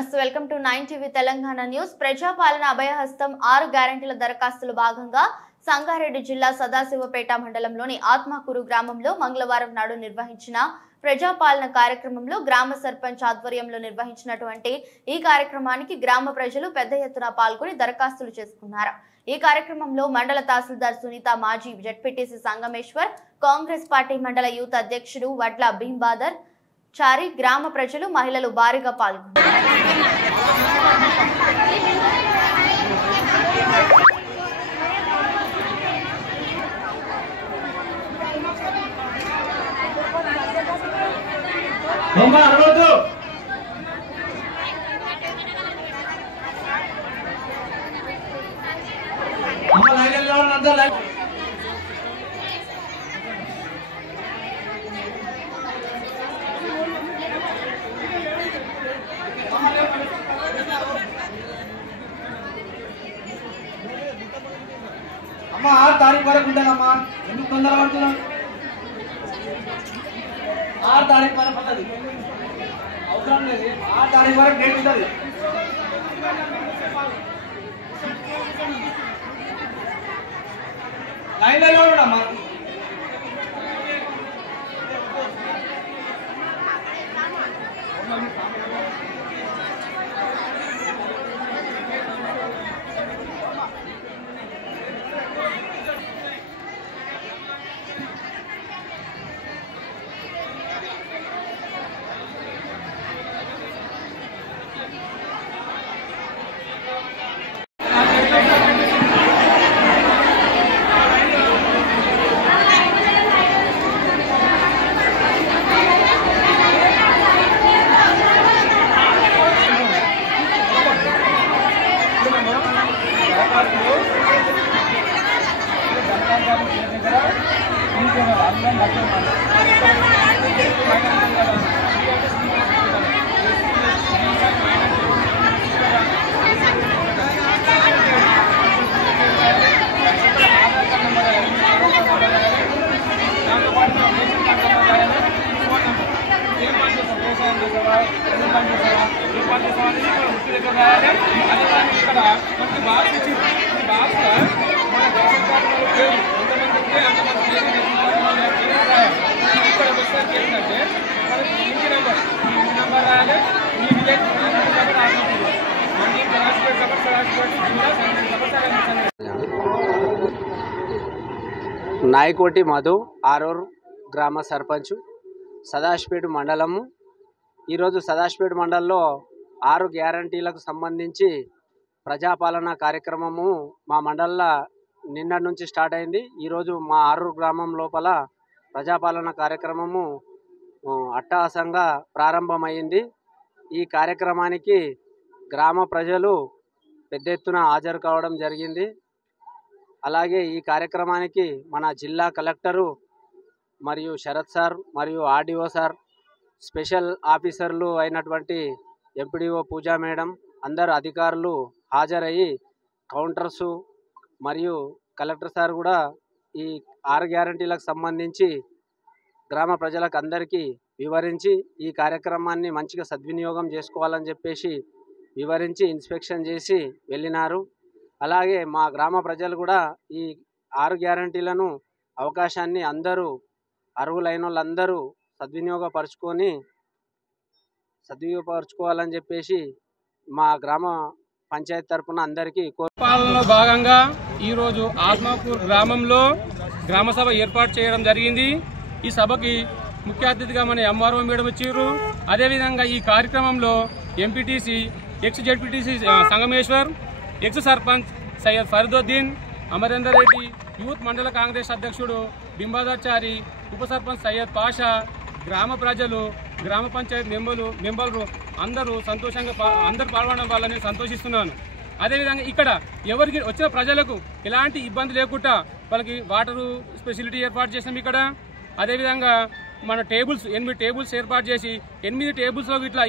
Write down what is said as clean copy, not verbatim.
నమస్తే welcome to 9 TV Telangana news. ప్రజాపాలన అభయహస్తం 6 గ్యారెంటీల దరఖాస్తుల భాగంగా సంగారెడ్డి జిల్లా సదాశివపేట మండలంలోని ఆత్మకూరు గ్రామంలో మంగళవారం నాడు నిర్వహించిన ప్రజాపాలన కార్యక్రమంలో గ్రామ సర్పంచ్ ఆధ్వర్యంలో నిర్వహించినటువంటి ఈ కార్యక్రమానికి గ్రామ ప్రజలు పెద్ద ఎత్తున పాల్గొని దరఖాస్తులు చేసుకున్నారు. ఈ కార్యక్రమంలో మండల తహసీల్దార్ సునీత, మాజీ జెడ్పీటీసీ సంగమేశ్వర్, కాంగ్రెస్ పార్టీ మండల యూత్ అధ్యక్షుడు వడ్ల భీంబాదర్ చారి, గ్రామ ప్రజలు, మహిళలు భారీగా పాల్గొన్నారు. అమ్మా 6 తారీఖు వరకు ఉండాలమ్మా. ఎందుకు తొందర పడుతున్నాం? 6 తారీఖు వరకు పడుతుంది, అవసరం లేదు. 6 తారీఖు వరకు డేట్ ఉంటుంది. లైన్లో ఉండమ్మా. నాయకోటి మధు, ఆరూర్ గ్రామ సర్పంచ్, సదాశివపేట మండలము. ఈరోజు సదాశివపేట మండలంలో 6 గ్యారంటీలకు సంబంధించి ప్రజాపాలన కార్యక్రమము మా మండలంలో నిన్న నుంచి స్టార్ట్ అయింది. ఈరోజు మా ఆరూర్ గ్రామం లోపల ప్రజాపాలన కార్యక్రమము అట్టహాసంగా ప్రారంభమైంది. ఈ కార్యక్రమానికి గ్రామ ప్రజలు పెద్ద ఎత్తున హాజరు కావడం జరిగింది. అలాగే ఈ కార్యక్రమానికి మన జిల్లా కలెక్టరు మరియు శరత్ సార్ మరియు ఆర్డీఓ సార్, స్పెషల్ ఆఫీసర్లు అయినటువంటి ఎంపీడీఓ పూజా మేడం, అందరు అధికారులు హాజరయ్యి కౌంటర్సు మరియు కలెక్టర్ సార్ కూడా ఈ 6 గ్యారంటీలకు సంబంధించి గ్రామ ప్రజలకు అందరికీ వివరించి ఈ కార్యక్రమాన్ని మంచిగా సద్వినియోగం చేసుకోవాలని చెప్పేసి వివరించి ఇన్స్పెక్షన్ చేసి వెళ్ళినారు. అలాగే మా గ్రామ ప్రజలు కూడా ఈ 6 గ్యారంటీలను అవకాశాన్ని అందరూ అర్హులైన వాళ్ళందరూ సద్వినియోగపరచుకోవాలని చెప్పేసి మా గ్రామ పంచాయతీ తరఫున అందరికీ పాలనలో భాగంగా ఈరోజు ఆత్మకూరు గ్రామంలో గ్రామ సభ ఏర్పాటు చేయడం జరిగింది. ఈ సభకి ముఖ్య అతిథిగా మన ఎంఆర్ఓ మేడం వచ్చారు. అదేవిధంగా ఈ కార్యక్రమంలో MPTC, ex ZPTC Sangameshwar, X sarpanch Syed Fariduddin, Amarender Reddy, youth మండల కాంగ్రెస్ అధ్యక్షుడు భీంబాదర్ చారి, ఉప సర్పంచ్ సయ్యద్ పాషా, గ్రామ ప్రజలు, గ్రామ పంచాయతీ మెంబర్లు అందరూ సంతోషంగా అందరూ పాల్గొనడం వల్ల నేను సంతోషిస్తున్నాను. అదేవిధంగా ఇక్కడ ఎవరికి వచ్చిన ప్రజలకు ఎలాంటి ఇబ్బంది లేకుండా వాళ్ళకి వాటరు ఫెసిలిటీ ఏర్పాటు చేసాం ఇక్కడ. అదేవిధంగా మన టేబుల్స్ 8 టేబుల్స్ ఏర్పాటు చేసి 8 టేబుల్స్లో ఇట్లా ఈ